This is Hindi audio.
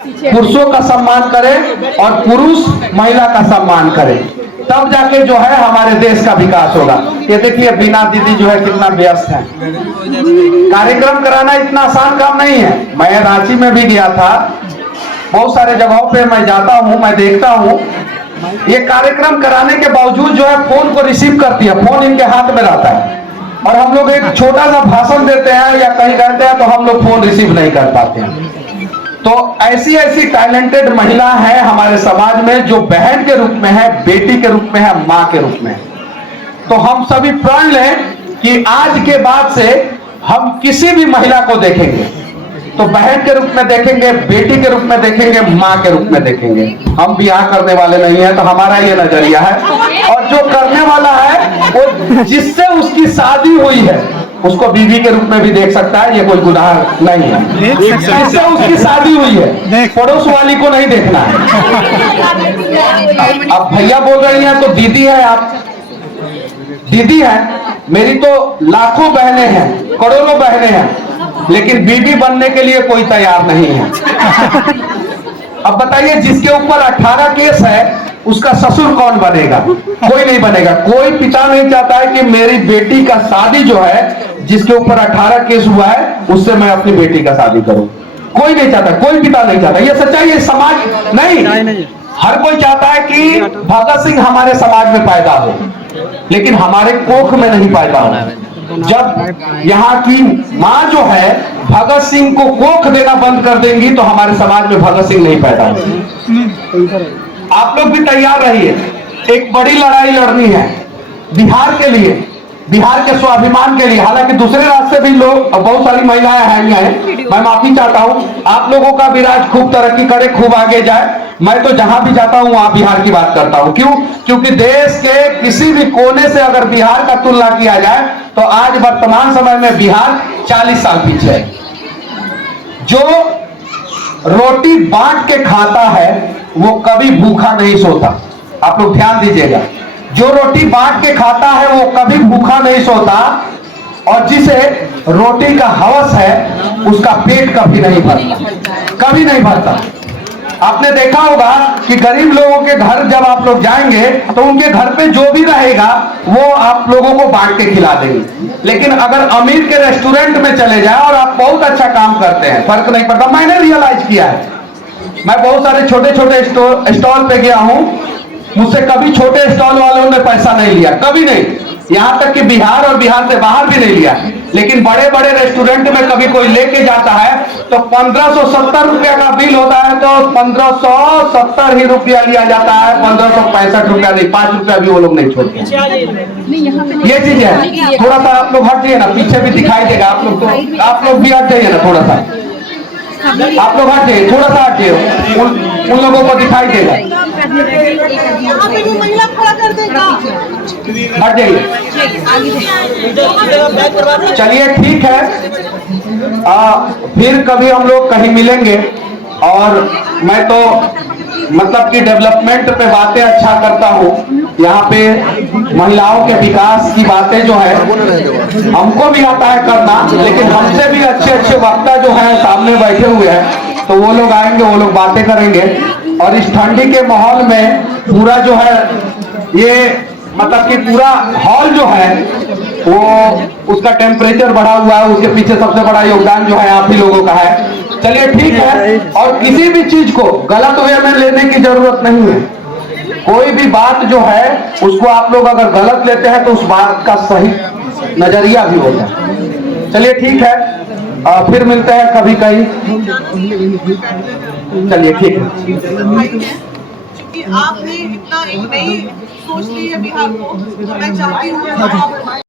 पुरुषों का सम्मान करें और पुरुष महिला का सम्मान करें, तब जाके जो है हमारे देश का विकास होगा। ये देखिए बीना दीदी जो है कितना व्यस्त है। कार्यक्रम कराना इतना आसान काम नहीं है। मैं रांची में भी गया था, बहुत सारे जगहों पे मैं जाता हूँ, मैं देखता हूँ ये कार्यक्रम कराने के बावजूद जो है फोन को रिसीव करती है, फोन इनके हाथ में रहता है, और हम लोग एक छोटा सा भाषण देते हैं या कहीं कहते हैं तो हम लोग फोन रिसीव नहीं कर पाते हैं। तो ऐसी ऐसी टैलेंटेड महिला है हमारे समाज में, जो बहन के रूप में है, बेटी के रूप में है, माँ के रूप में है। तो हम सभी प्रण लें कि आज के बाद से हम किसी भी महिला को देखेंगे तो बहन के रूप में देखेंगे, बेटी के रूप में देखेंगे, माँ के रूप में देखेंगे। हम ब्याह करने वाले नहीं है, तो हमारा ये नजरिया है। और जो करने वाला है वो जिससे उसकी शादी हुई है उसको बीवी के रूप में भी देख सकता है, ये कोई गुनाह नहीं है। जिससे उसकी शादी हुई है, पड़ोस वाली को नहीं देखना है। अब भैया बोल रही हैं तो दीदी है, आप दीदी है, मेरी तो लाखों बहनें हैं, करोड़ों बहनें हैं, लेकिन बीवी बनने के लिए कोई तैयार नहीं है। अब बताइए, जिसके ऊपर 18 केस है उसका ससुर कौन बनेगा? कोई नहीं बनेगा। कोई पिता नहीं चाहता है कि मेरी बेटी का शादी जो है, जिसके ऊपर 18 केस हुआ है, उससे मैं अपनी बेटी का शादी करूं। कोई नहीं चाहता, कोई पिता नहीं चाहता। ये सच्चाई है, समाज नहीं। हर कोई चाहता है कि भगत सिंह हमारे समाज में पैदा हो, लेकिन हमारे कोख में नहीं पैदा हो। जब यहाँ की माँ जो है भगत सिंह को कोख देना बंद कर देंगी तो हमारे समाज में भगत सिंह नहीं पैदा होंगे। आप लोग भी तैयार रहिए, एक बड़ी लड़ाई लड़नी है बिहार के लिए, बिहार के स्वाभिमान के लिए। हालांकि दूसरे राज्य से भी लोग, बहुत सारी महिलाएं हैं, मैं माफी चाहता हूं। आप लोगों का भी राज खूब तरक्की करे, खूब आगे जाए। मैं तो जहां भी जाता हूं वहां बिहार की बात करता हूं। क्यों? क्योंकि देश के किसी भी कोने से अगर बिहार का तुलना किया जाए तो आज वर्तमान समय में बिहार 40 साल पीछे है। जो रोटी बांट के खाता है वो कभी भूखा नहीं सोता। आप लोग ध्यान दीजिएगा, जो रोटी बांट के खाता है वो कभी भूखा नहीं सोता, और जिसे रोटी का हवस है उसका पेट कभी नहीं भरता, कभी नहीं भरता। आपने देखा होगा कि गरीब लोगों के घर जब आप लोग जाएंगे तो उनके घर पे जो भी रहेगा वो आप लोगों को बांट के खिला देंगे। लेकिन अगर अमीर के रेस्टोरेंट में चले जाए और आप बहुत अच्छा काम करते हैं, फर्क नहीं पड़ता। मैंने रियलाइज किया है, मैं बहुत सारे छोटे छोटे स्टॉल पे गया हूं, मुझसे कभी छोटे स्टॉल वालों ने पैसा नहीं लिया, कभी नहीं। यहां तक कि बिहार और बिहार से बाहर भी नहीं लिया। लेकिन बड़े बड़े रेस्टोरेंट में कभी कोई लेके जाता है तो 1570 रुपया का बिल होता है तो 1570 ही रुपया लिया जाता है, 1565 रुपया नहीं, 5 रुपया भी वो लोग नहीं छोड़ते। ये चीज है। थोड़ा सा आप लोग हट जाइए ना, पीछे भी दिखाई देगा। आप लोग भी हट जाइए ना, थोड़ा सा आप लोग हट जाइए, थोड़ा सा हट जाइए, उन लोगों को दिखाई देगा। हट जाइए, चलिए ठीक है। फिर कभी हम लोग कहीं मिलेंगे। और मैं तो मतलब कि डेवलपमेंट पे बातें अच्छा करता हूँ। यहाँ पे महिलाओं के विकास की बातें जो है हमको भी आता है करना, लेकिन हमसे भी अच्छे अच्छे वक्ता जो है सामने बैठे हुए हैं, तो वो लोग आएंगे, वो लोग बातें करेंगे। और इस ठंडी के माहौल में पूरा जो है ये मतलब कि पूरा हॉल जो है वो उसका टेम्परेचर बढ़ा हुआ है, उसके पीछे सबसे बड़ा योगदान जो है आप ही लोगों का है। चलिए ठीक है। और किसी भी चीज को गलत वे में लेने की जरूरत नहीं है। कोई भी बात जो है उसको आप लोग अगर गलत लेते हैं तो उस बात का सही नजरिया भी होता है। चलिए ठीक है, फिर मिलते हैं कभी कहीं। चलिए ठीक है। आपने इतना एक नई सोच ली है बिहार को, तो मैं चाहती हूँ